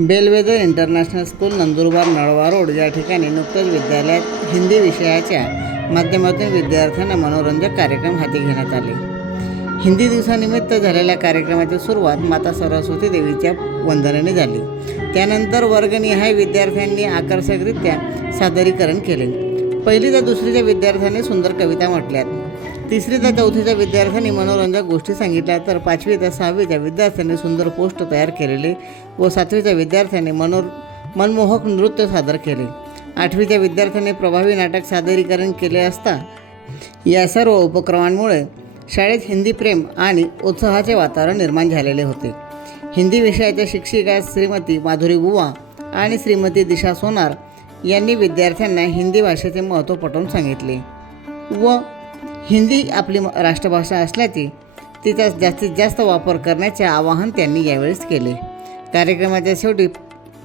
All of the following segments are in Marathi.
Bellwether international school Nandurbar Nalwa road या ठिकाणी नुकतंच विद्यालयात हिंदी विषयाच्या माध्यमातून विद्यार्थ्यांना मनोरंजक कार्यक्रम हाती घेण्यात आले. हिंदी दिवसानिमित्त झालेल्या कार्यक्रमाची सुरुवात माता सरस्वती देवीच्या वंदनेने झाली. त्यानंतर वर्गनिहाय विद्यार्थ्यांनी आकर्षकरित्या सादरीकरण केले. पहिली तर दुसरीच्या विद्यार्थ्यांनी सुंदर कविता म्हटल्यात. तिसरी ते चौथीच्या विद्यार्थ्यांनी मनोरंजक गोष्टी सांगितल्या. तर पाचवी ते सहावीच्या विद्यार्थ्यांनी सुंदर पोस्ट तयार केलेले व सातवीच्या विद्यार्थ्यांनी मनोर मनमोहक नृत्य सादर केले. आठवीच्या विद्यार्थ्यांनी प्रभावी नाटक सादरीकरण केले असता या सर्व उपक्रमांमुळे शाळेत हिंदी प्रेम आणि उत्साहाचे वातावरण निर्माण झालेले होते. हिंदी विषयाच्या शिक्षिका श्रीमती माधुरी बुवा आणि श्रीमती दिशा सोनार यांनी विद्यार्थ्यांना हिंदी भाषेचे महत्त्व पटवून सांगितले व हिंदी आपली म- राष्ट्रभाषा असल्याचे तिचा जास्तीत जास्त वापर करण्याचे आवाहन त्यांनी यावेळेस केले. कार्यक्रमाच्या शेवटी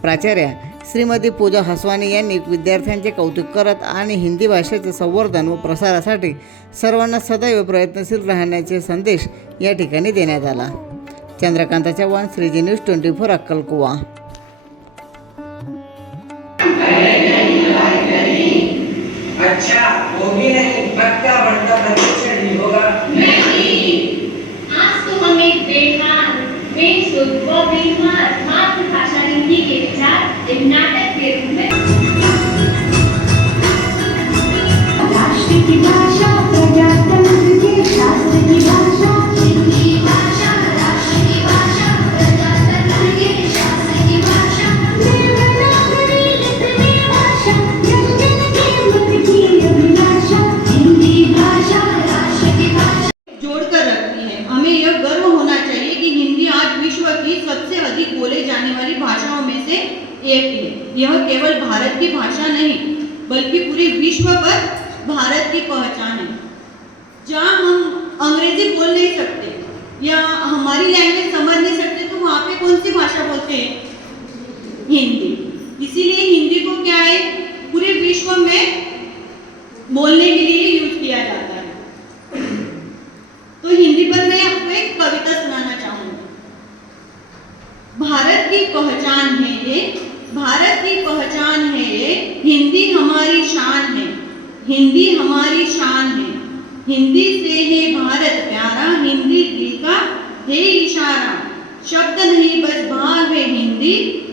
प्राचार्या श्रीमती पूजा हसवानी यांनी विद्यार्थ्यांचे कौतुक करत आणि हिंदी भाषेचे संवर्धन व प्रसारासाठी सर्वांना सदैव प्रयत्नशील राहण्याचे संदेश या ठिकाणी देण्यात आला. Chandrakant Chavan Shriji news twenty four अक्कलकुवा. अच्छा. होगी नहीं पक्का बनता परीक्षण नहीं होगा। आज तो हम एक बेकार बेसुध व बीमार मातृभाषा हिंदी के विचार एक नाटक के रूप में राष्ट्र की भाषा जोड़कर रखती है। हमें यह गर्व होना चाहिए कि हिंदी आज विश्व की सबसे अधिक बोले जाने वाली भाषाओं में से एक है। यह केवल भारत की भाषा नहीं, बल्कि पूरे विश्व पर भारत की पहचान है। जहाँ हम अंग्रेज़ी बोल नहीं सकते या हमारी लैंग्वेज समझ नहीं सकते तो वहाँ पे कौन सी भाषा बोलते हैं? हिंदी इसीलिए हिंदी को क्या है पूरे विश्व में बोलने के लिए यूज़ किया जाता है तो हिंदी पर मैं आपको एक कविता सुनाना चाहूँगी भारत की पहचान है ये। भारत की पहचान है ये। हिंदी हमारी शान है। हिंदी हमारी शान है। हिंदी से है भारत प्यारा, हिंदी दिल का है इशारा। शब्द नहीं, बस भाव है हिंदी।